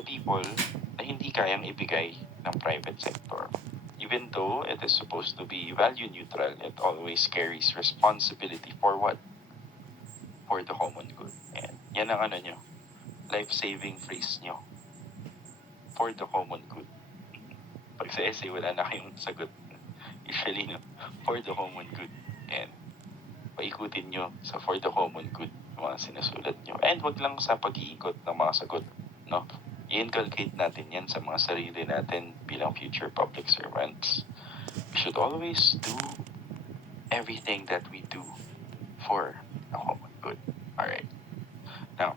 the people na hindi kayang ibigay ng private sector. Even though it is supposed to be value neutral, it always carries responsibility for what? For the common good. And yan ang nyo, life-saving phrase nyo. For the common good. Pag sa essay, wala na kayong sagot. Usually, no, for the common good. And paikutin nyo sa for the common good yung mga sinusulat nyo. And wag lang sa pag-iikot ng mga sagot, no? I-inculcate natin yan sa mga sarili natin bilang future public servants. We should always do everything that we do for the common good. Alright. Now,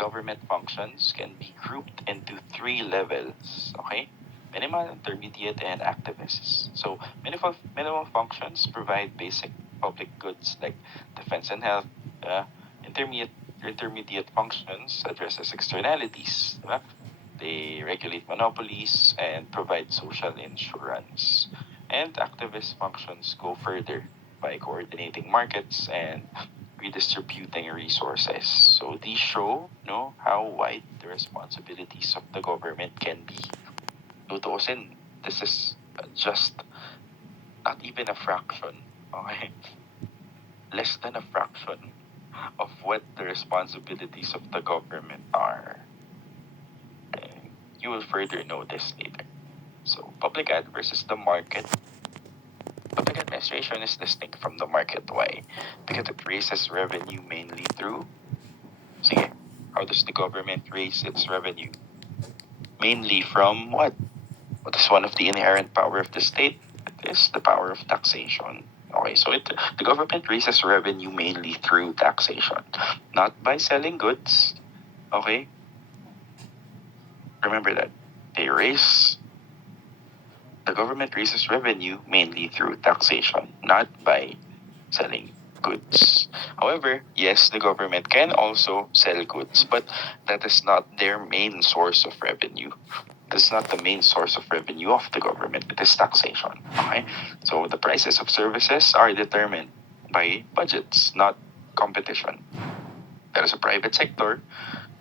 government functions can be grouped into 3 levels. Okay? Minimal, intermediate, and activists. So, minimum functions provide basic public goods like defense and health. Intermediate functions addresses externalities. Diba? They regulate monopolies and provide social insurance. And activist functions go further by coordinating markets and redistributing resources. So these show how wide the responsibilities of the government can be. Tutuusin, this is just not even a fraction, okay? Less than a fraction of what the responsibilities of the government are. And you will further know this later. So, public ad versus the market. Public administration is distinct from the market. Why? Because it raises revenue mainly through... Sige, how does the government raise its revenue? Mainly from what? What is one of the inherent power of the state? It is the power of taxation. Okay, so the government raises revenue mainly through taxation, not by selling goods. Okay? Remember that. The government raises revenue mainly through taxation, not by selling goods. However, yes, the government can also sell goods, but that is not their main source of revenue. That's not the main source of revenue of the government. It is taxation. Okay? So the prices of services are determined by budgets, not competition. Pero sa private sector,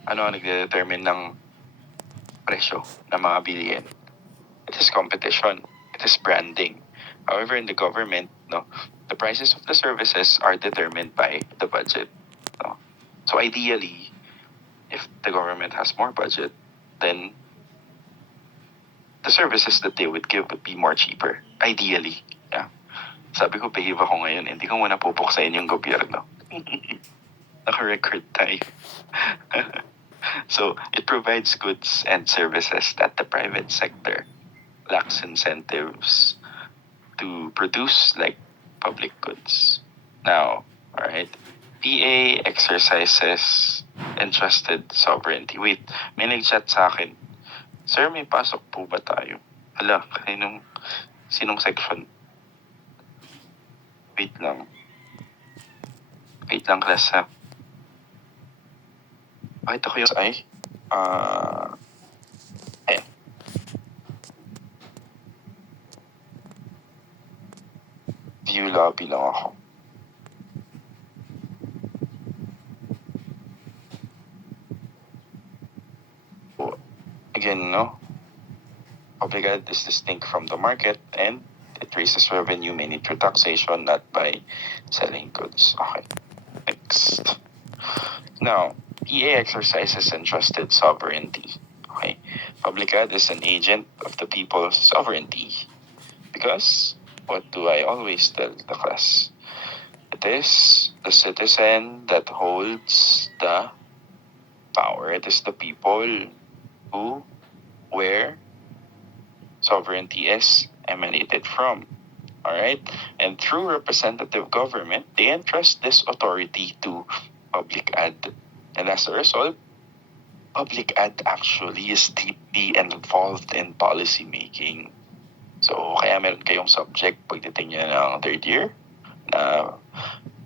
ano ang nagde-determine ng presyo ng mga bilihin? It is competition. It is branding. However, in the government, the prices of the services are determined by the budget. So ideally, if the government has more budget, then the services that they would give would be more cheaper. Ideally. Yeah. Sabi ko, behave ako ngayon, hindi ko muna pupuksain yung gobyerno. Naka-record tayo. So, it provides goods and services that the private sector lacks incentives to produce, like public goods. Now, alright, PA exercises entrusted sovereignty. Wait, may nag-chat sa akin. Sir, may pasok po ba tayo? Hala, sinong section? Wait lang. Wait lang, class, ha? Bakit ako yung... View lobby lang ako. Again, public ad is distinct from the market and it raises revenue mainly through taxation, not by selling goods. Okay, next. Now, PA exercises entrusted sovereignty. Okay, public ad is an agent of the people's sovereignty. Because, what do I always tell the class? It is the citizen that holds the power. It is the people where sovereignty is emanated from. Alright? And through representative government, they entrust this authority to public ad. And as a result, public ad actually is deeply involved in policy making. So, kaya meron kayong subject pagdating nyo ng third year na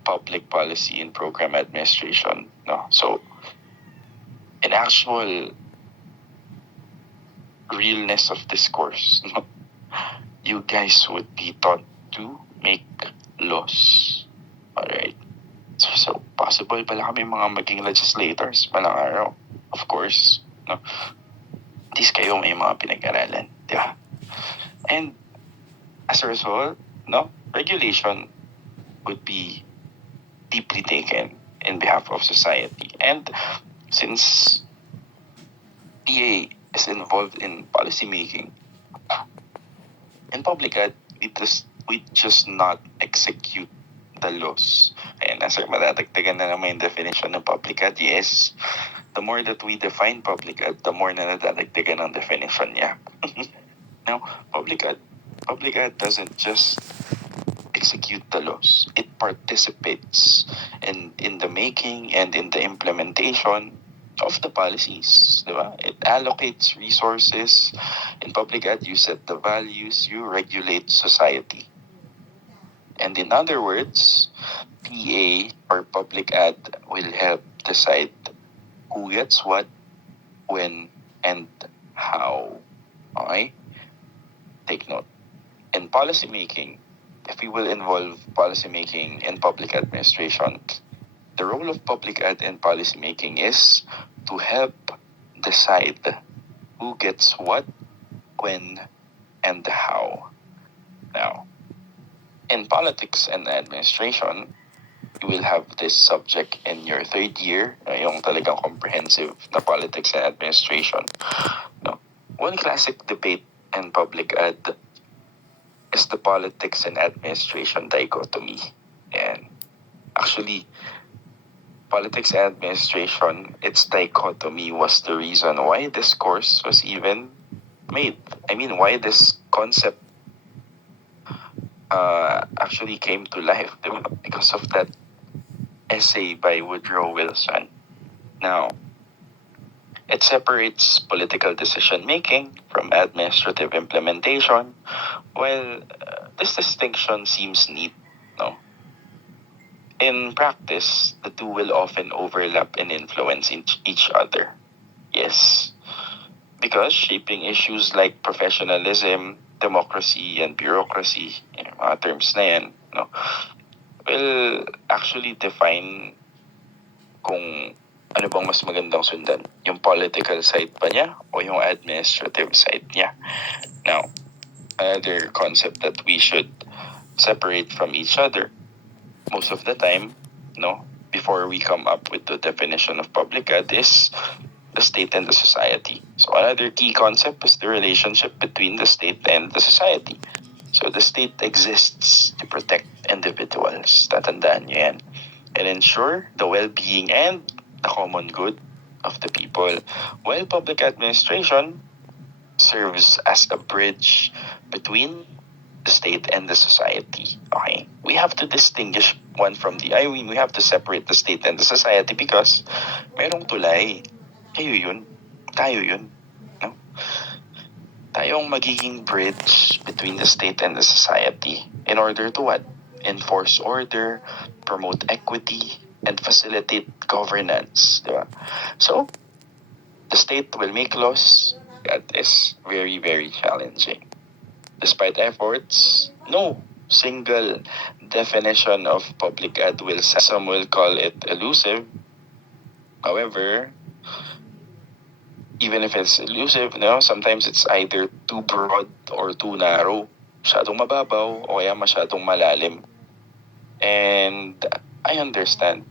public policy and program administration. So, in actual realness of discourse, you guys would be taught to make laws. Alright? So possible pala kami mga maging legislators palang araw. Of course. at least kayo may mga pinag-aralan, di ba? And as a result, regulation would be deeply taken in behalf of society. And since PA is involved in policy making, in public ad, we just not execute the laws. And as madadagdagan na naman yung definition ng public ad, yes, the more that we define public ad, the more na nadadagdagan ang definition niya. Now, public ad doesn't just execute the laws. It participates in the making and in the implementation of the policies, diba? It allocates resources. In public ad, you set the values, you regulate society. And in other words, PA or public ad will help decide who gets what, when, and how. Okay? Take note. In policy making, if we will involve policy making in public administration, the role of public ad in policy making is to help decide who gets what, when, and how. Now, in politics and administration, you will have this subject in your third year, yung talagang comprehensive na politics and administration. Now, one classic debate in public ad is the politics and administration dichotomy. And actually, politics and administration, its dichotomy was the reason why this course was even made. I mean, why this concept actually came to life, because of that essay by Woodrow Wilson. Now, it separates political decision-making from administrative implementation. While this distinction seems neat, in practice, the two will often overlap and influence each other. Yes, because shaping issues like professionalism, democracy, and bureaucracy, mga terms na yan, will actually define kung ano bang mas magandang sundan, yung political side ba niya o yung administrative side niya. Now, another concept that we should separate from each other most of the time, before we come up with the definition of public ad, is the state and the society. So another key concept is the relationship between the state and the society. So the state exists to protect individuals, tatandaan nyo yan, and ensure the well-being and the common good of the people, while public administration serves as a bridge between the state and the society. Okay? We have to distinguish one from the other. We have to separate the state and the society because merong tulay. Kayo yun. Tayo yun. No? Tayo ang magiging bridge between the state and the society in order to what? Enforce order, promote equity, and facilitate governance. Diba? So, the state will make laws. That is very, very challenging. Despite efforts, no single definition of public ad will, some will call it elusive. However, even if it's elusive, sometimes it's either too broad or too narrow. Masyadong mababaw o kaya masyadong malalim. And I understand.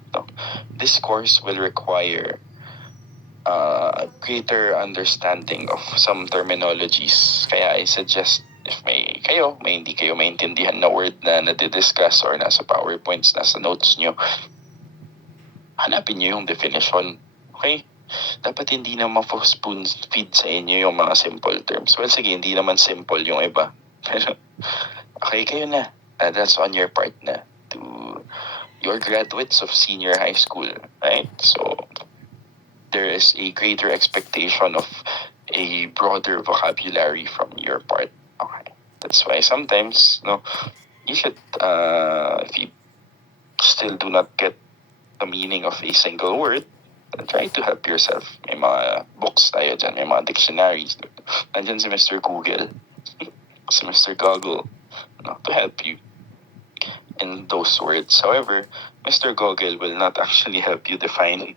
This course will require a greater understanding of some terminologies. Kaya I suggest if may hindi kayo maintindihan na word na nadidiscuss or nasa PowerPoints, nasa notes nyo, hanapin nyo yung definition. Okay? Dapat hindi na ma-spoon feed sa inyo yung mga simple terms. Well, sige, hindi naman simple yung iba. Okay, kayo na. That's on your part na to your graduates of senior high school, right? So, there is a greater expectation of a broader vocabulary from your part. Okay. That's why sometimes, you should, if you still do not get the meaning of a single word, try to help yourself. May mga books tayo dyan, may mga dictionaries. Nandyan si Mr. Google, si Mr. Google, to help you in those words. However, Mr. Google will not actually help you define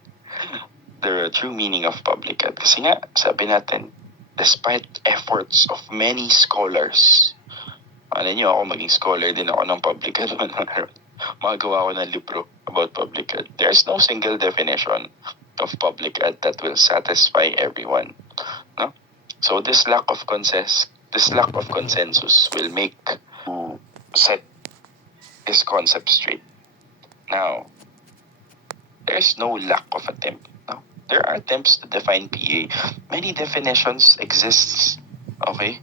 the true meaning of public ad. Kasi nga, sabi natin, despite efforts of many scholars. Ano nyo, ako maging scholar din ako ng public health. Magawa ko ng libro about public health. There's no single definition of public health that will satisfy everyone. No? So this lack of consensus will make you set this concept straight. Now, there's no lack of attempt. No? There are attempts to define PA. Many definitions exist. Okay?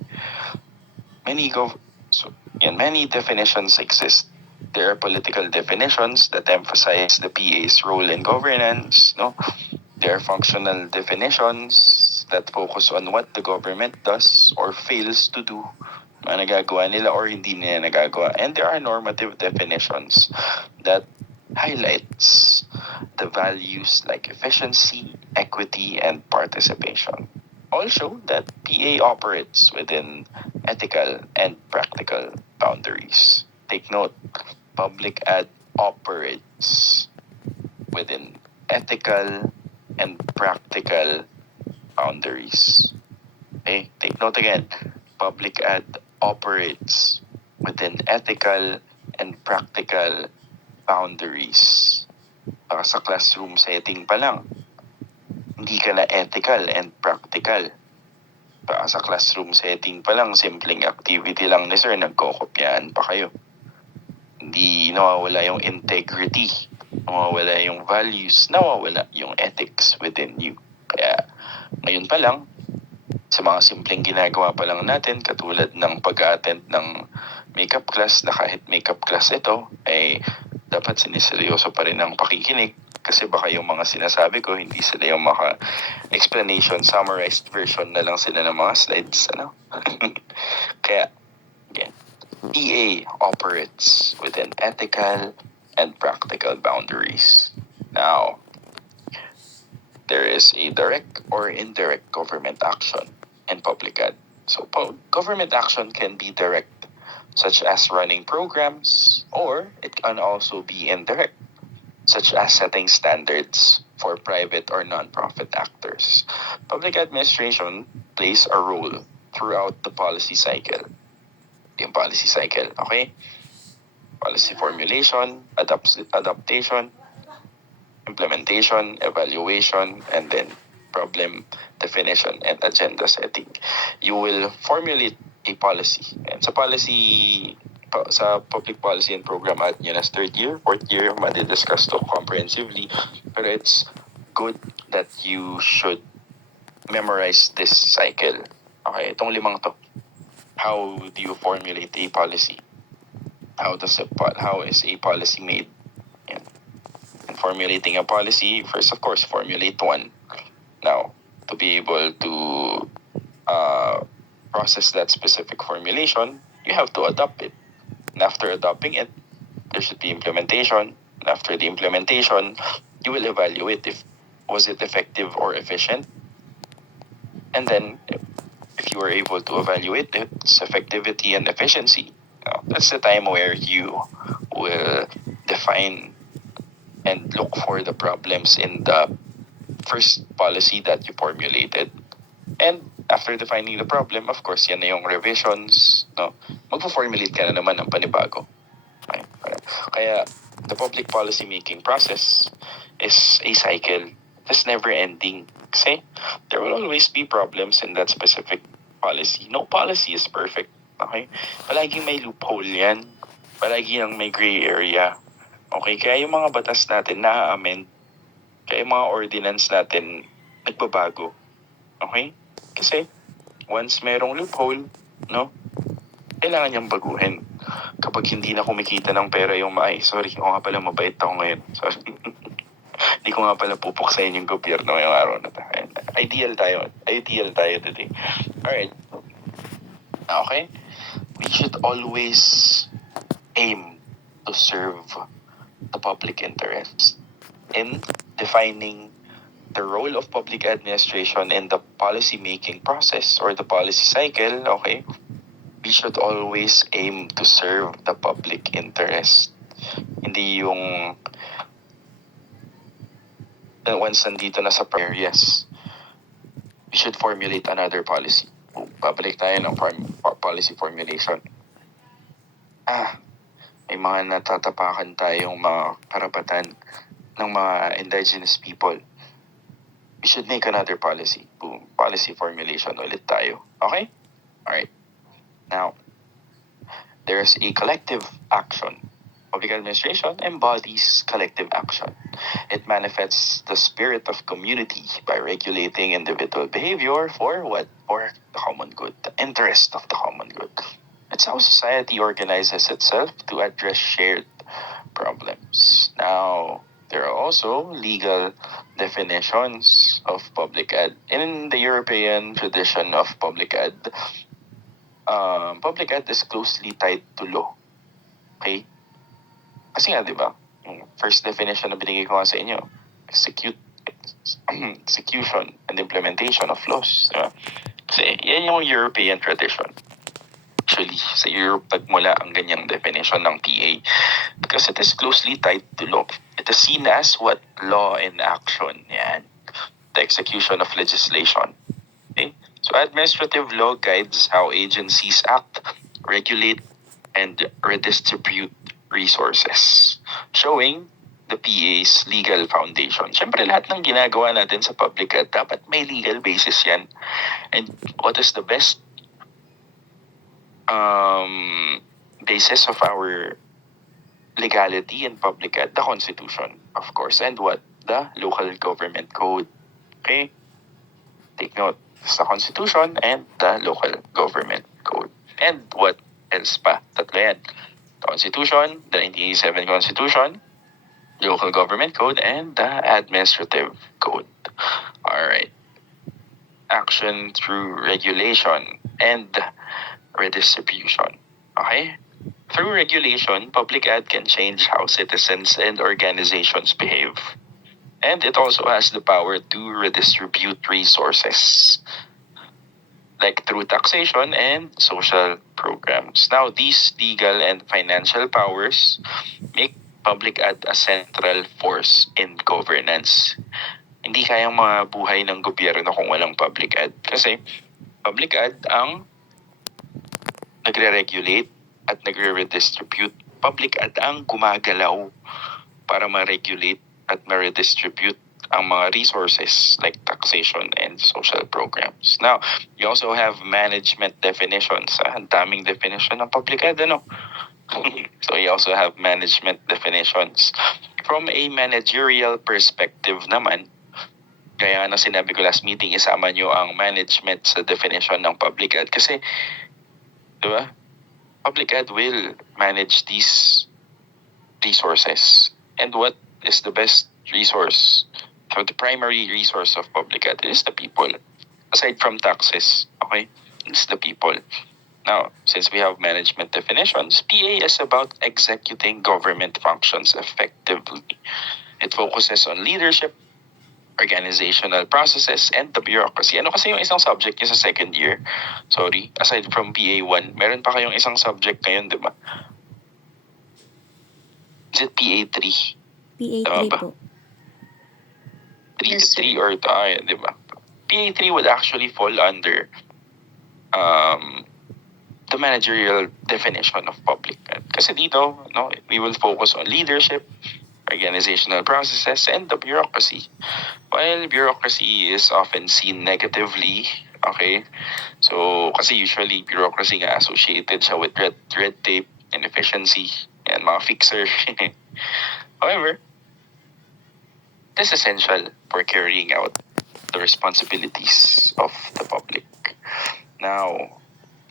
Many definitions exist. There are political definitions that emphasize the PA's role in governance. No? There are functional definitions that focus on what the government does or fails to do. Mga nagagawa nila or hindi nila nagagawa. And there are normative definitions that highlights the values like efficiency, equity, and participation. All show that PA operates within ethical and practical boundaries. Take note, public ad operates within ethical and practical boundaries. Okay, take note again. Public ad operates within ethical and practical boundaries. Sa classroom setting pa lang, hindi ka na ethical and practical. Sa classroom setting pa lang, simpleng activity lang ni sir, nagkokopyaan pa kayo. Hindi nawawala yung integrity, nawawala yung values, nawawala yung ethics within you. Kaya ngayon pa lang, sa mga simpleng ginagawa pa lang natin, katulad ng pag-attend ng makeup class, na kahit makeup class ito, ay dapat siniseryoso pa rin ang pakikinig. Kasi baka yung mga sinasabi ko, hindi sila yung explanation, summarized version na lang sila ng mga slides. Kaya, again, PA operates within ethical and practical boundaries. Now, there is a direct or indirect government action in public ad. So, government action can be direct, such as running programs, or it can also be indirect, such as setting standards for private or non-profit actors. Public administration plays a role throughout the policy cycle. Yung policy cycle, okay? Policy formulation, adaptation, implementation, evaluation, and then problem definition and agenda setting. You will formulate a policy. And sa public policy and program ad nyo na third year, fourth year, madidiscuss to comprehensively. Pero it's good that you should memorize this cycle. Okay, itong 5 to. How do you formulate a policy? How is a policy made? Yan. And formulating a policy, first of course, formulate one. Now, to be able to process that specific formulation, you have to adopt it. And after adopting it, there should be implementation. And after the implementation, you will evaluate if was it effective or efficient. And then, if you were able to evaluate its effectivity and efficiency, that's the time where you will define and look for the problems in the first policy that you formulated. And after defining the problem, of course, yan na yung revisions. Magpo-formulate ka na naman ng panibago. Okay? Kaya, the public policy making process is a cycle that's never ending. Kasi there will always be problems in that specific policy. No policy is perfect. Okay? Palaging may loophole yan. Palaging may gray area. Okay? Kaya yung mga batas natin na-amend. Kaya yung mga ordinance natin nagbabago. Okay? Kasi once merong loophole, kailangan niyang baguhin. Kapag hindi na kumikita ng pera yung sorry, ako nga pala mabait ako ngayon. Sorry. Hindi ko nga pala pupuksayin yung gobyerno ngayong araw na ito. Ideal tayo today. Alright. Okay? We should always aim to serve the public interest in defining the role of public administration in the policy-making process or the policy cycle. Okay? We should always aim to serve the public interest. Hindi yung once nandito na sa areas, we should formulate another policy. Babalik tayo ng policy formulation. May mga natatapakan tayong mga karapatan ng mga indigenous people. We should make another policy. Policy formulation ulit tayo. Okay? Alright. Now, there's a collective action. Public administration embodies collective action. It manifests the spirit of community by regulating individual behavior for what? For the common good, the interest of the common good. It's how society organizes itself to address shared problems. Now, there are also legal definitions of public ad. In the European tradition of public ad is closely tied to law. Okay? Kasi nga, di ba? Yung first definition na binigay ko nga sa inyo, execution and implementation of laws. Diba? Kasi yan yung European tradition. Actually, sa Europe nagmula ang ganyang definition ng PA because it is closely tied to law. It is seen as what? Law in action. Yan. The execution of legislation. Okay? So administrative law guides how agencies act, regulate, and redistribute resources, showing the PA's legal foundation. Siyempre, lahat ng ginagawa natin sa public ad, dapat may legal basis yan. And what is the best basis of our legality in public ad? The Constitution, of course. And what? The Local Government Code. Okay? Take note. It's the Constitution and the Local Government Code. And what else pa? Tatlo yan. The Constitution, the 1987 Constitution, Local Government Code, and the Administrative Code. Alright. Action through regulation and redistribution. Okay? Through regulation, public ad can change how citizens and organizations behave. And it also has the power to redistribute resources, like through taxation and social programs. Now, these legal and financial powers make public ad a central force in governance. Hindi kayang mabuhay ng gobyerno kung walang public ad. Kasi public ad ang nagre-regulate at nagre-redistribute. Public ad ang gumagalaw para ma-regulate at ma-redistribute ang mga resources like taxation and social programs. Now, you also have management definitions. Ang daming definition ng public ad, ano? So, you also have management definitions. From a managerial perspective naman, kaya na sinabi ko last meeting, isama nyo ang management sa definition ng public ad. Kasi, di ba? Public ad will manage these resources. And what is the best resource? So the primary resource of public ad is the people. Aside from taxes, okay? It's the people. Now, since we have management definitions, PA is about executing government functions effectively. It focuses on leadership, organizational processes, and the bureaucracy. Ano kasi yung isang subject niya sa second year? Sorry, aside from PA1, meron pa kayong isang subject ngayon, di ba? Is it PA3? PA3 po. 3 or di ba? PA3 would actually fall under the managerial definition of public. Kasi dito, no, we will focus on leadership, organizational processes, and the bureaucracy. While bureaucracy is often seen negatively, okay? So, kasi usually bureaucracy nga associated siya with red tape, inefficiency, and mga fixer. However, it is essential for carrying out the responsibilities of the public. Now,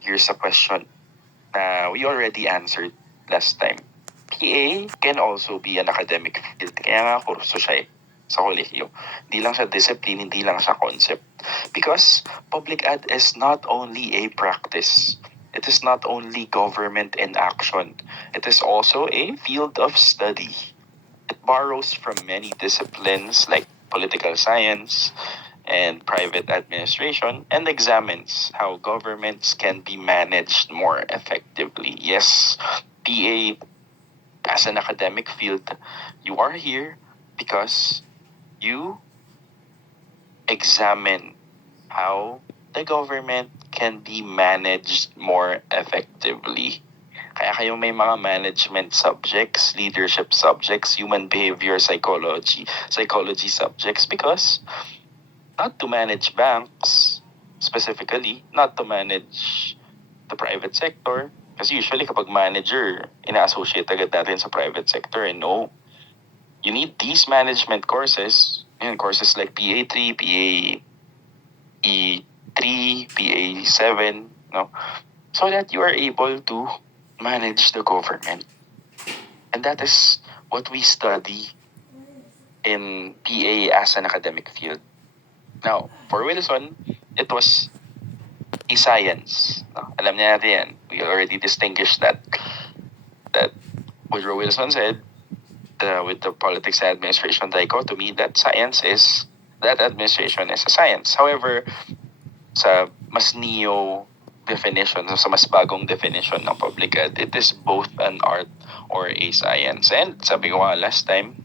here's a question na we already answered last time. PA can also be an academic field. Kaya nga kurso siya sa kolehiyo. Hindi lang siya discipline, hindi lang siya concept. Because public ad is not only a practice. It is not only government in action. It is also a field of study. It borrows from many disciplines like political science and private administration and examines how governments can be managed more effectively. Yes, PA as an academic field, you are here because you examine how the government can be managed more effectively. Kaya kayo may mga management subjects, leadership subjects, human behavior psychology subjects, because not to manage banks specifically, not to manage the private sector, kasi usually kapag manager, ina-associate agad natin sa private sector, and no, you need these management courses, courses like PA3, PAE3, PA7, no, so that you are able to manage the government. And that is what we study in PA as an academic field. Now, for Wilson, it was a science. No? Alam niya natin yan. We already distinguished that Woodrow Wilson said with the politics and administration dichotomy, that administration is a science. However, sa mas niyo definition, sa mas bagong definition ng public ed, it is both an art or a science. And sabi ko nga last time,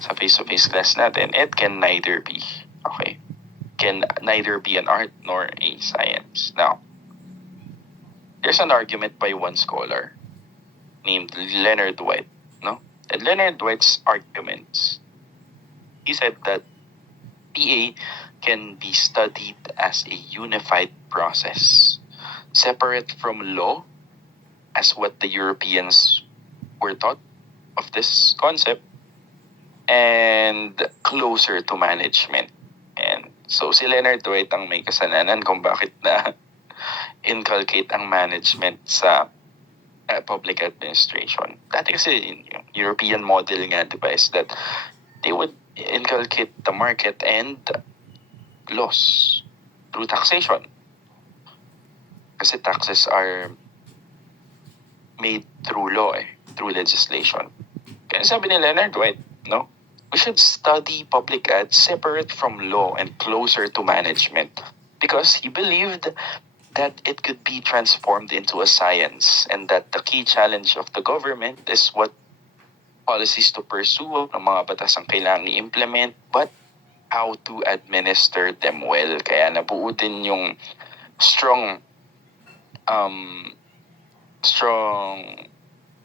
sa face-to-face class natin, it can neither be. Okay? Can neither be an art nor a science. Now, there's an argument by one scholar named Leonard White. No? And Leonard White's arguments, he said that PA can be studied as a unified process, separate from law, as what the Europeans were taught of this concept, and closer to management. And so si Leonard White ang may kasalanan kung bakit na inculcate ang management sa public administration. Dati kasi yung European model nga, diba, is that they would inculcate the market and laws through taxation. Kasi taxes are made through law, through legislation. Kaya sabi ni Leonard White, no? We should study public ed separate from law and closer to management, because he believed that it could be transformed into a science, and that the key challenge of the government is what policies to pursue, ng mga batas ang kailangan i-implement, but how to administer them well. Kaya nabuo din yung strong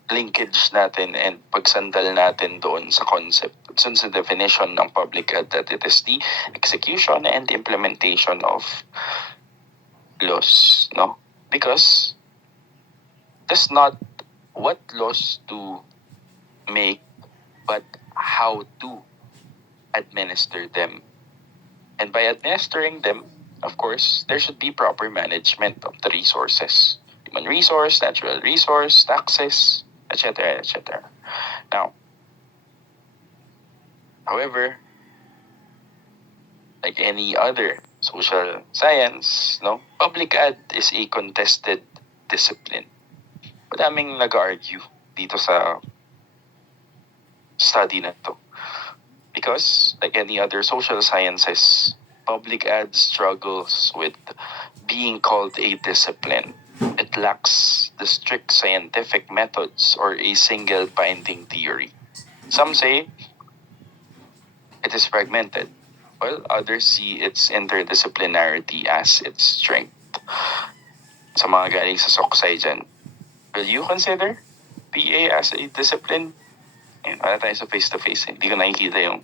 linkage natin and pagsandal natin doon sa concept, dun sa definition ng public ed, that it is the execution and implementation of laws, no? Because that's not what laws to make, but how to administer them. And by administering them, of course, there should be proper management of the resources. Human resource, natural resource, taxes, etc., etc. Now, however, like any other social science, no, public ed is a contested discipline. Madaming nag-argue dito sa study na to. Because, like any other social sciences, public ed struggles with being called a discipline. It lacks the strict scientific methods or a single binding theory. Some say it is fragmented, while others see its interdisciplinarity as its strength. Sa mga galing sa soksay dyan, will you consider PA as a discipline? Ayun, wala tayo sa face-to-face. Hindi ko nakikita yung,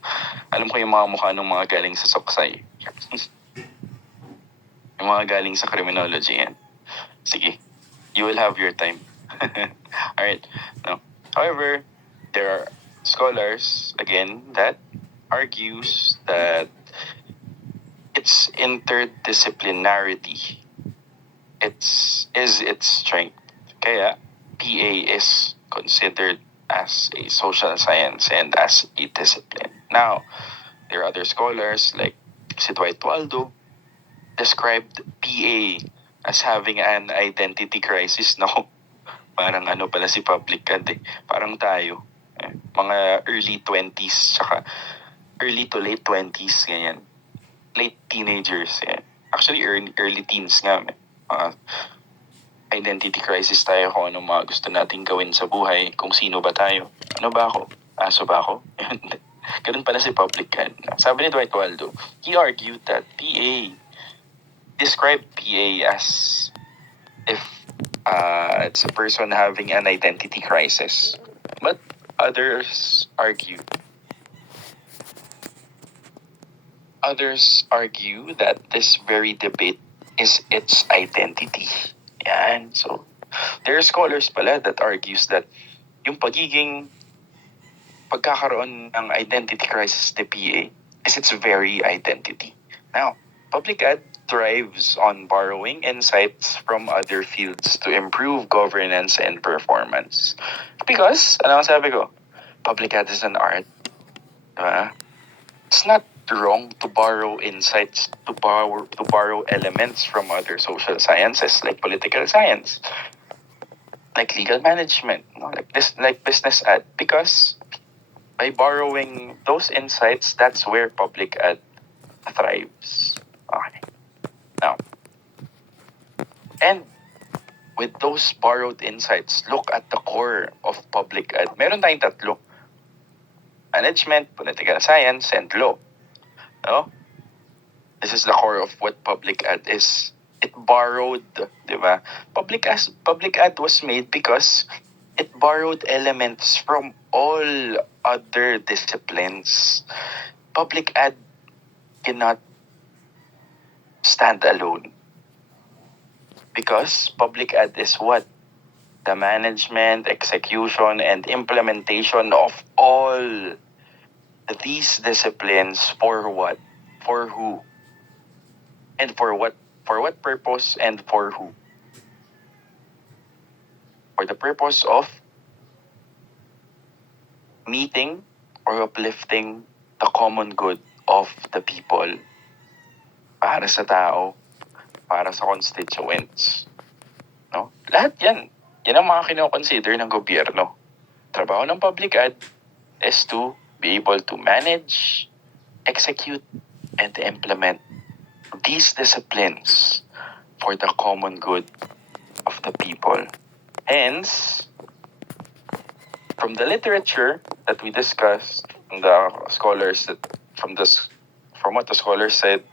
alam ko yung mga mukha ng mga galing sa soksay. Yung mga galing sa criminology yan. Sige, you will have your time. Alright. No. However, there are scholars, again, that argues that its interdisciplinarity is its strength. Kaya, PA is considered as a social science and as a discipline. Now, there are other scholars like si Dwight Waldo described PA as having an identity crisis. No, parang ano pala si public ed eh. Parang tayo. Mga early 20s, tsaka early to late 20s, ganyan. Late teenagers, yan. Actually, early teens nga. Identity crisis tayo kung ano mga gusto nating gawin sa buhay, kung sino ba tayo. Ano ba ako? Aso ba ako? Ganun pala si public ed. Sabi ni Dwight Waldo, he argued that PA describe PA as if it's a person having an identity crisis. But others argue that this very debate is its identity. Yan. So, there are scholars pala that argues that yung pagkakaroon ng identity crisis ni PA is its very identity. Now, public ad thrives on borrowing insights from other fields to improve governance and performance. Because, ano ang sabi ko? Public ad is an art. Diba? It's not wrong to borrow insights, to borrow elements from other social sciences like political science, like legal management, like business ad, because by borrowing those insights, that's where public ad thrives. Okay. Now, and with those borrowed insights, look at the core of public ad. Meron tayong tatlo: management, political science, and law. No? This is the core of what public ad is. It borrowed, di ba? Public ad was made because it borrowed elements from all other disciplines. Public ad cannot stand alone. Because public ad is what? The management, execution, and implementation of all these disciplines for what? For who? And for what? For what purpose and for who? For the purpose of meeting or uplifting the common good of the people. Para sa tao, para sa constituents. No? Lahat yan. Yan ang mga kinoconsider ng gobyerno. Trabaho ng public ad is to be able to manage, execute, and implement these disciplines for the common good of the people. Hence, from the literature that we discussed, from what the scholars said,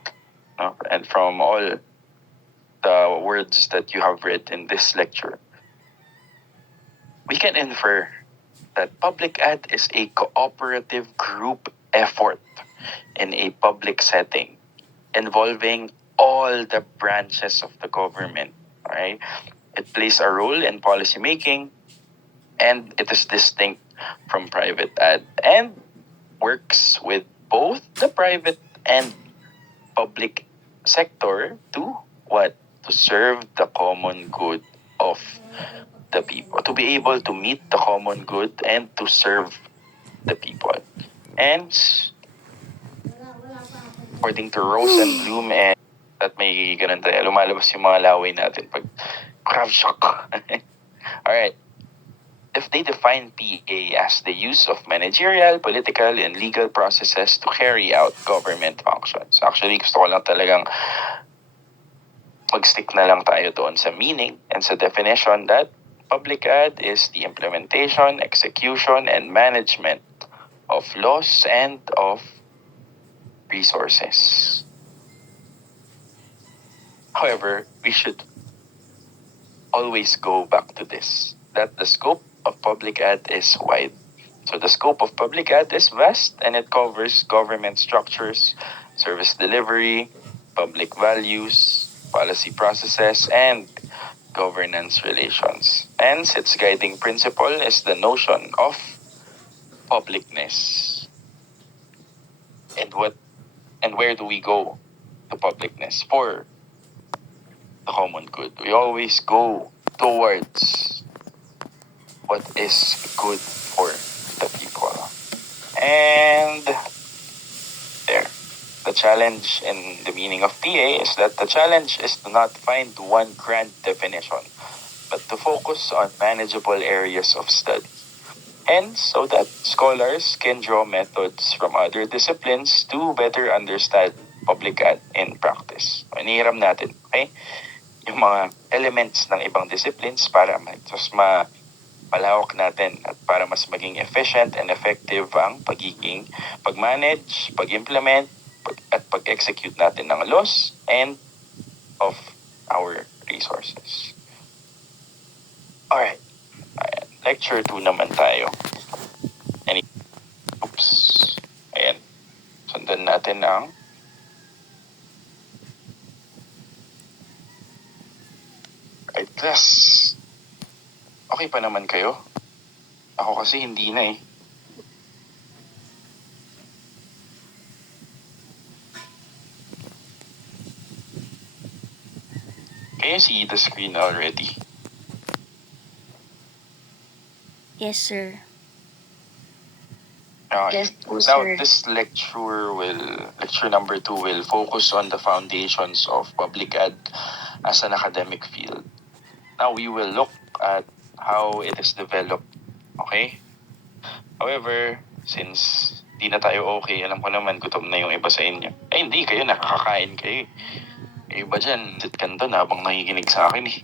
and from all the words that you have read in this lecture, we can infer that public ad is a cooperative group effort in a public setting involving all the branches of the government. Right? It plays a role in policy making, and it is distinct from private ad and works with both the private and public sector to what? To serve the common good of the people, to be able to meet the common good and to serve the people. And according to Rose and Bloom, and that may ganun tayo, lumalabas yung mga laway natin pag crab shock. Alright. If they define PA as the use of managerial, political, and legal processes to carry out government functions. Actually, gusto ko lang talagang mag-stick na lang tayo doon sa meaning and sa definition that public ad is the implementation, execution, and management of laws and of resources. However, we should always go back to this, that the scope of public ad is wide. So the scope of public ad is vast and it covers government structures, service delivery, public values, policy processes, and governance relations. Hence, its guiding principle is the notion of publicness. And where do we go to publicness? For the common good. We always go towards what is good for the people. And there. The challenge in the meaning of PA is that the challenge is to not find one grand definition, but to focus on manageable areas of study. And so that scholars can draw methods from other disciplines to better understand public ad in practice. Inihiram natin, okay? Yung mga elements ng ibang disciplines para mas malawak natin at para mas maging efficient and effective ang pag-manage, pag-implement, at pag-execute natin ng laws and of our resources. Alright. Ayan. Lecture 2 naman tayo. Ayan. Sundan natin ang right class. Okay pa naman kayo? Ako kasi hindi na eh. Can you see the screen already? Yes, sir. Yes po, sir. Now, this lecture number 2 will focus on the foundations of public ad as an academic field. Now, we will look at how it is developed, okay? However, since di na tayo okay, alam ko naman gutom na yung iba sa inyo. Hindi kayo, nakakakain kayo. Yung iba dyan, sit ka doon habang nakikinig sa akin eh.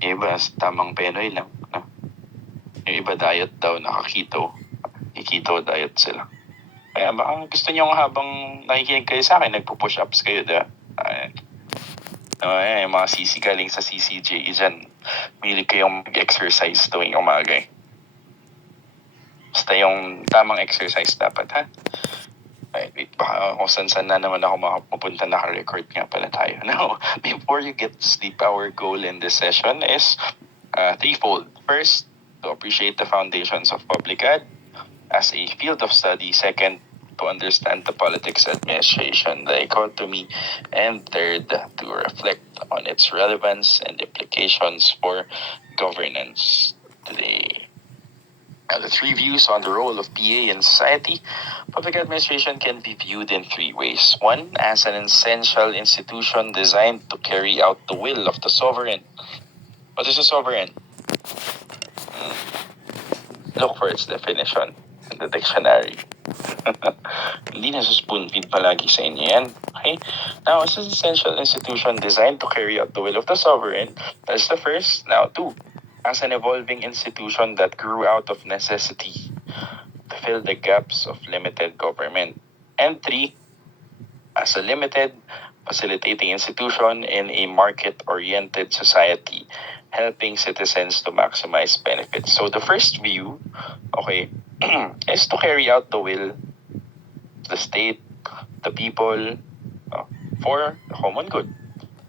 Yung iba, tamang Penoy lang. No? Yung iba diet daw, nakakito. Keto diet sila. Kaya baka gusto nyo habang nakikinig kayo sa akin, nagpo-push ups kayo, diba? Yung mga sisi galing sa CCJ dyan, milig kayong mag-exercise tuwing umaga eh. Basta yung tamang exercise dapat, ha? Wait, baka kung saan na naman ako makapupunta, naka-record nga pala tayo. Now, before you get to sleep, our goal in this session is threefold. First, to appreciate the foundations of public ad as a field of study. Second, to understand the politics administration, the economy. And third, to reflect on its relevance and implications for governance today. Now, the three views on the role of PA in society. Public administration can be viewed in three ways. One, as an essential institution designed to carry out the will of the sovereign. What is a sovereign? Look for its definition in the dictionary. Hindi na spoon feed palagi sa inyo yan. Okay? Now, as an essential institution designed to carry out the will of the sovereign, that's the first. Now, two, as an evolving institution that grew out of necessity to fill the gaps of limited government. And three, as a limited, facilitating institution in a market-oriented society, helping citizens to maximize benefits. So the first view, okay, is to carry out the will of the state, the people, for the common good.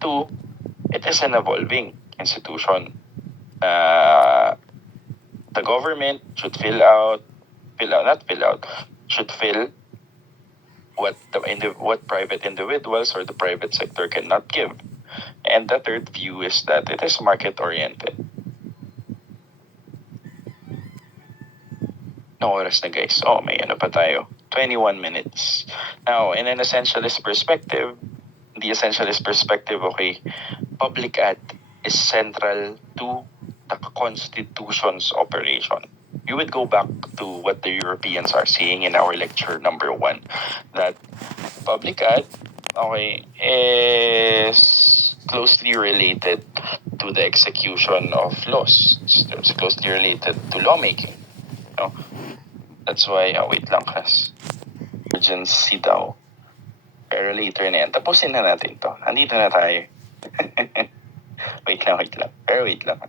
Two, it is an evolving institution. The government should fill what private individuals or the private sector cannot give. And the third view is that it is market-oriented. No oras na guys. May ano pa tayo. 21 minutes. Now, in an essentialist perspective, okay, public ad is central to the Constitution's operation. You would go back to what the Europeans are saying in our lecture number 1, that public ad, okay, is closely related to the execution of laws. It's closely related to lawmaking. No? That's why, wait lang class. Urgency daw. Pero later na yan. Tapusin na natin to. Andito na tayo. Wait lang.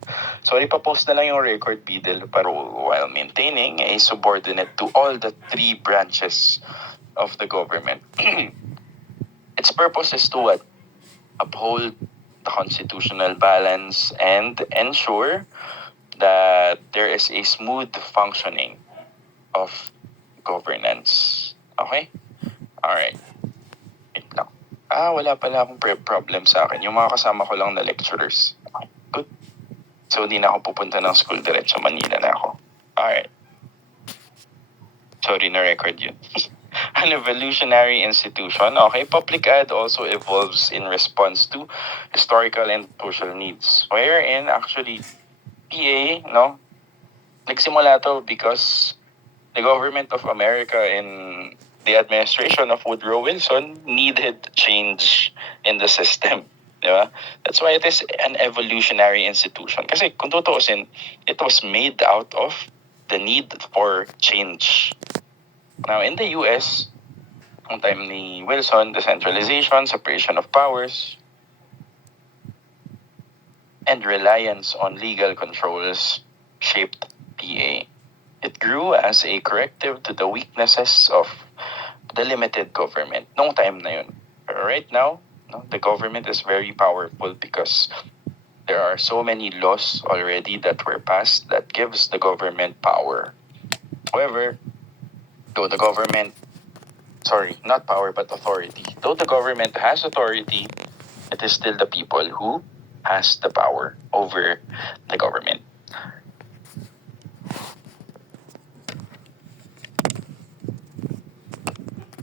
Sorry, pa-post na lang yung record biddle pero while maintaining a subordinate to all the three branches of the government. Its purpose is to what? Uphold the constitutional balance and ensure that there is a smooth functioning of governance. Okay? Alright. Wait lang. Wala pala akong problem sa akin. Yung mga kasama ko lang na lecturers. Okay, good. So, hindi na ako pupunta ng school diretso. Manila na ako. Alright. Sorry, na-record yun. An evolutionary institution. Okay, public ad also evolves in response to historical and social needs. Wherein, actually, PA, nagsimula to because the government of America and the administration of Woodrow Wilson needed change in the system. Diba? That's why it is an evolutionary institution. Kasi kung tutuusin, it was made out of the need for change. Now, in the US, ang time ni Wilson, decentralization, separation of powers, and reliance on legal controls shaped PA. It grew as a corrective to the weaknesses of the limited government nung time na yun. Pero right now, no, the government is very powerful because there are so many laws already that were passed that gives the government power. However, though the government, not power but authority. Though the government has authority, it is still the people who has the power over the government.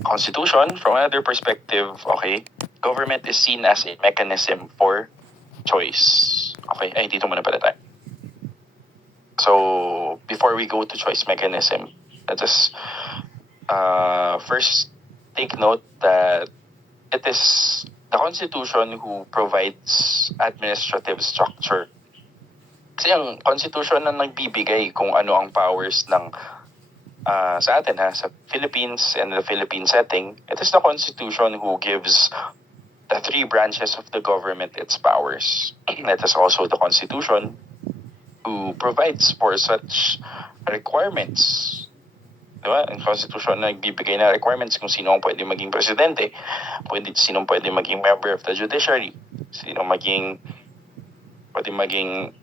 Constitution, from another perspective, okay, government is seen as a mechanism for choice. Okay, ay, dito muna pala tayo. So, before we go to choice mechanism, let us first take note that it is the Constitution who provides administrative structure. Kasi ang Constitution na nagbibigay kung ano ang powers ng sa atin sa Philippines and the Philippine setting, it is the Constitution who gives the three branches of the government its powers. It is also the Constitution who provides for such requirements. Diba? Ang Constitution na nagbibigay na requirements kung sino ang pwede maging presidente, sino pwede maging member of the judiciary, sino pwede maging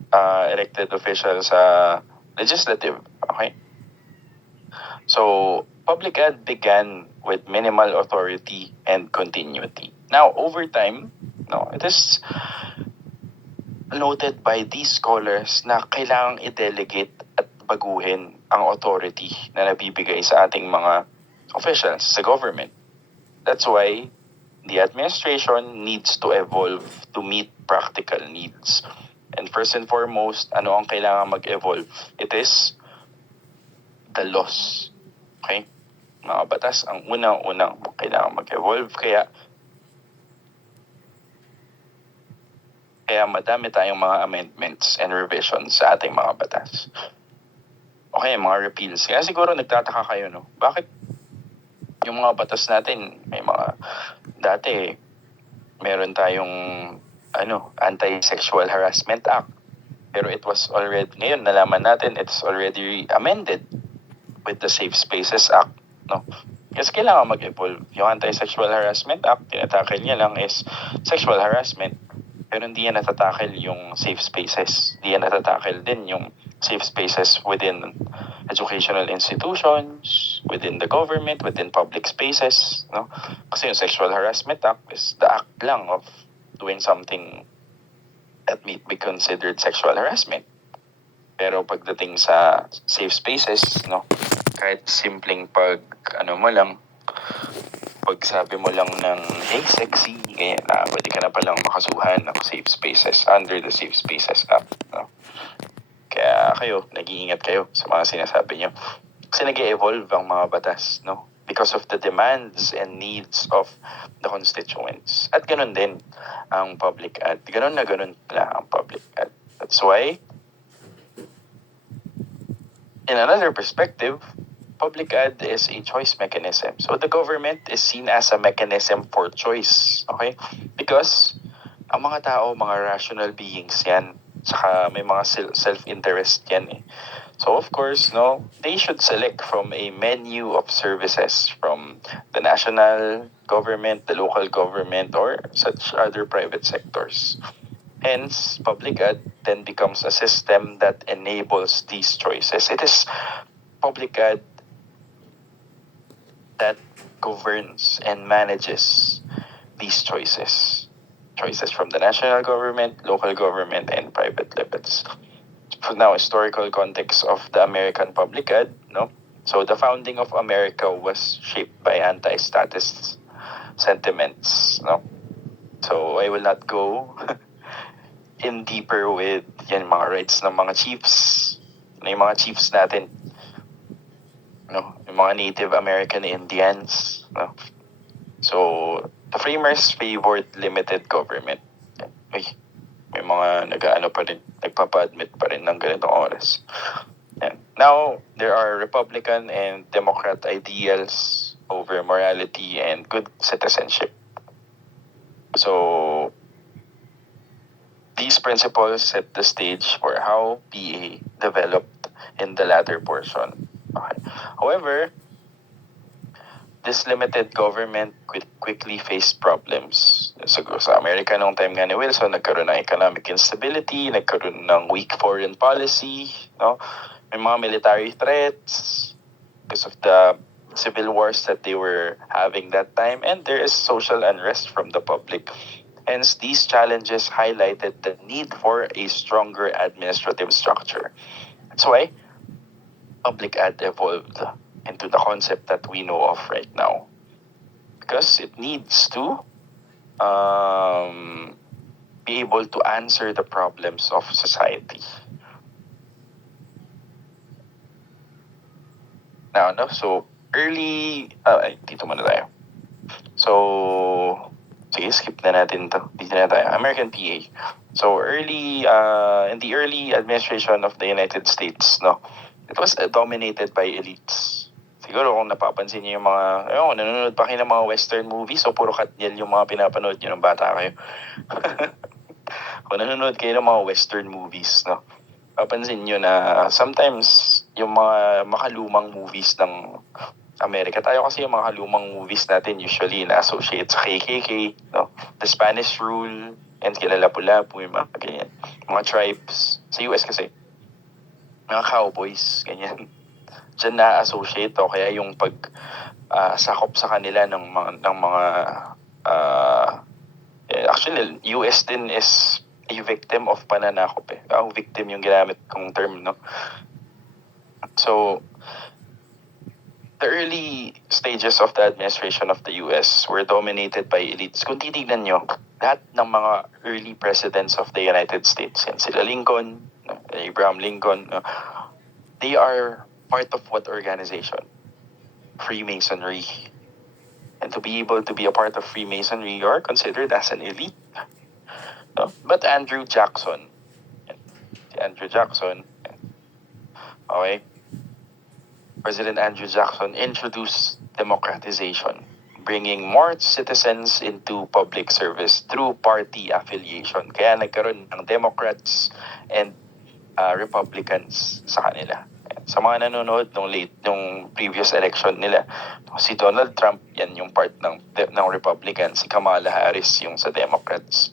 elected official sa legislative. Okay? So, public ad began with minimal authority and continuity. Now, over time, it is noted by these scholars na kailangang i-delegate at baguhin ang authority na nabibigay sa ating mga officials sa government. That's why the administration needs to evolve to meet practical needs. And first and foremost, ano ang kailangan mag-evolve? It is the laws. Okay? Mga batas, ang unang-unang kailangan mag-evolve. Kaya madami tayong mga amendments and revisions sa ating mga batas. Okay, mga repeals. Kaya siguro nagtataka kayo, no? Bakit yung mga batas natin, may mga, dati, meron tayong, Anti-Sexual Harassment Act. Pero it was already, ngayon nalaman natin, it's already amended with the Safe Spaces Act, no? Kasi kailangan mag-evolve. Yung Anti-Sexual Harassment Act, tinatakel niya lang is sexual harassment. Pero hindi yan natatakel yung safe spaces. Hindi yan natatakel din yung safe spaces within educational institutions, within the government, within public spaces. No? Kasi yung Sexual Harassment Act is the act lang of doing something that may be considered sexual harassment. Pero pagdating sa safe spaces, no, kahit simpleng pagsabi mo lang ng, hey, sexy, ganyan na, pwede ka na palang makasuhan ng safe spaces under the Safe Spaces Act. No? Kaya kayo, nag-iingat kayo sa mga sinasabi nyo. Kasi nag-evolve ang mga batas, no? Because of the demands and needs of the constituents. At ganun din ang public ad. Ganun na ang public ad. That's why, in another perspective, public ad is a choice mechanism. So the government is seen as a mechanism for choice. Okay? Because ang mga tao, mga rational beings yan. Saka may mga self-interest yan eh. So of course, no, they should select from a menu of services from the national government, the local government, or such other private sectors. Hence, public ad then becomes a system that enables these choices. It is public ad that governs and manages these choices. Choices from the national government, local government, and private levels. So now, historical context of the American public ad, no? So the founding of America was shaped by anti-statist sentiments, no? So I will not go in deeper with yan mga rights ng mga chiefs. Yung mga chiefs natin, no? Yung mga Native American Indians, no? So the framers favored limited government. May mga nagpapa-admit pa rin ng ganitong oras. And now, there are Republican and Democrat ideals over morality and good citizenship. So, These principles set the stage for how PA developed in the latter portion. Okay. However, this limited government quickly faced problems. Sa Amerika noong time nga ni Wilson, nagkaroon ng economic instability, nagkaroon ng weak foreign policy, no? May mga military threats because of the civil wars that they were having that time, and there is social unrest from the public. Hence, these challenges highlighted the need for a stronger administrative structure. That's why public ad evolved into the concept that we know of right now. Because it needs to be able to answer the problems of society. Now, no? So, early... dito muna tayo. So, sige, skip na natin to. Dito na tayo. American PA. So, in the early administration of the United States, no, it was dominated by elites. Siguro kung napapansin niyo yung mga, nanonood pa kayo ng mga western movies, so puro katniel yung mga pinapanood niyo ng bata kayo. Kung nanonood kayo ng mga western movies, no, papansin niyo na sometimes yung mga makalumang movies ng Amerika, tayo kasi yung mga lumang movies natin usually na-associate sa KKK, no? The Spanish Rule, and kilala pula po yung mga ganyan. Mga tribes. Sa US kasi, mga cowboys, ganyan. Diyan na-associate o kaya yung pag sakop sa kanila ng mga actually, US din is a victim of pananakop eh. Victim yung ginamit kong term, no? So, the early stages of the administration of the US were dominated by elites. Kung titignan nyo, lahat ng mga early presidents of the United States, yan sila Lincoln, Abraham Lincoln, they are part of what organization? Freemasonry. And to be able to be a part of Freemasonry, you are considered as an elite. No? But Andrew Jackson, okay, President Andrew Jackson introduced democratization, bringing more citizens into public service through party affiliation. Kaya nagkaroon ng Democrats and Republicans sa kanila. Sa mga nanonood nung previous election nila, si Donald Trump, yan yung part ng Republicans, si Kamala Harris yung sa Democrats.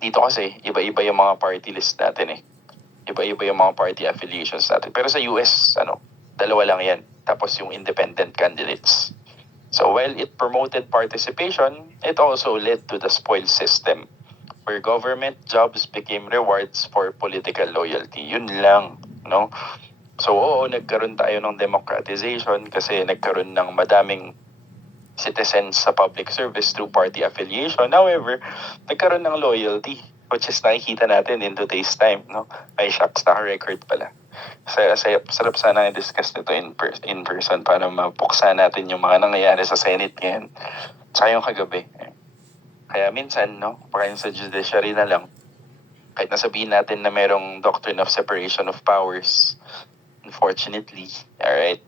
Dito kasi, iba-iba yung mga party list natin eh. Iba-iba yung mga party affiliations natin. Pero sa US, dalawa lang yan. Tapos yung independent candidates. So while it promoted participation, it also led to the spoil system, where government jobs became rewards for political loyalty. Yun lang, no? So oo, nagkaroon tayo ng democratization kasi nagkaroon ng madaming citizens sa public service through party affiliation. However, nagkaroon ng loyalty, which is nakikita natin in today's time, no? Ay, shucks, naka-record pala. Sarap sana i-discuss nito in person para mapuksa natin yung mga nangyayari sa Senate ngayon. Tsaka yung kagabi. Kaya minsan, no, para sa judiciary na lang, kahit nasabihin natin na merong doctrine of separation of powers, unfortunately, alright,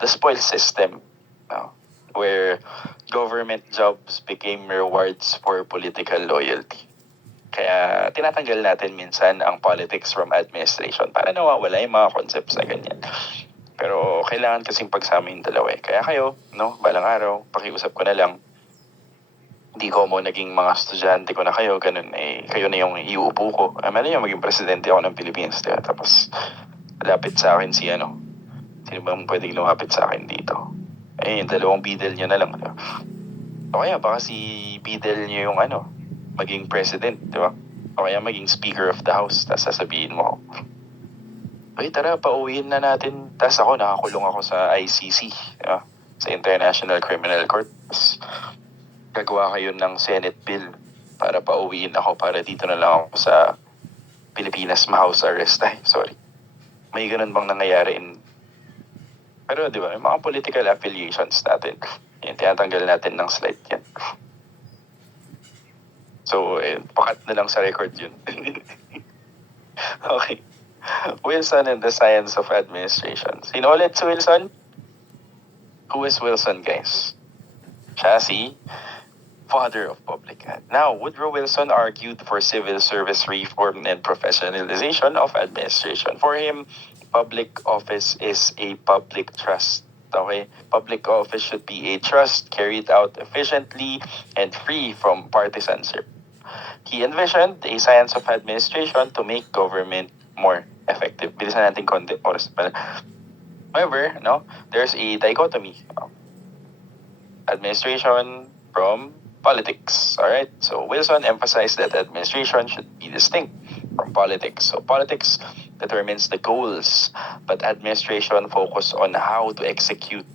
the spoil system, no, where government jobs became rewards for political loyalty. Kaya tinatanggal natin minsan ang politics from administration para nawawala yung mga concepts na ganyan. Pero kailangan kasing pagsama yung dalawa eh. Kaya kayo, no, balang araw, pakiusap ko na lang, hindi ko mo naging mga estudyante ko na kayo, ganun eh, kayo na yung iuupo ko. Ano yung maging presidente ako ng Philippines, diba? Tapos, lapit sa akin sino bang pwedeng lumapit sa akin dito? Eh, yung dalawang bidel nyo na lang. Diba? O kaya, baka si bidel nyo yung maging president, di ba? O kaya maging speaker of the house, tapos sasabihin mo, ay tara, pauwiin na natin. Tapos ako, nakakulong ako sa ICC, diba? Sa International Criminal Court. Tapos, gagawa kayo ng Senate bill para pauwiin ako, para dito na lang ako sa Pilipinas ma-house arrest. Ay, sorry. May ganun bang nangyayari Pero di ba, yung mga political affiliations natin, yung tinatanggal natin ng slide yan. So, pakat na lang sa record yun. Okay. Wilson and the Science of Administration. Sino ulit si Wilson? Who is Wilson, guys? Siya si father of public ad. Now, Woodrow Wilson argued for civil service reform and professionalization of administration. For him, public office is a public trust. Okay? Public office should be a trust carried out efficiently and free from partisanship. He envisioned a science of administration to make government more effective. Bilisan natin konti oras pala. However, no, there's a dichotomy. Administration from politics. All right. So Wilson emphasized that administration should be distinct from politics. So politics determines the goals, but administration focus on how to execute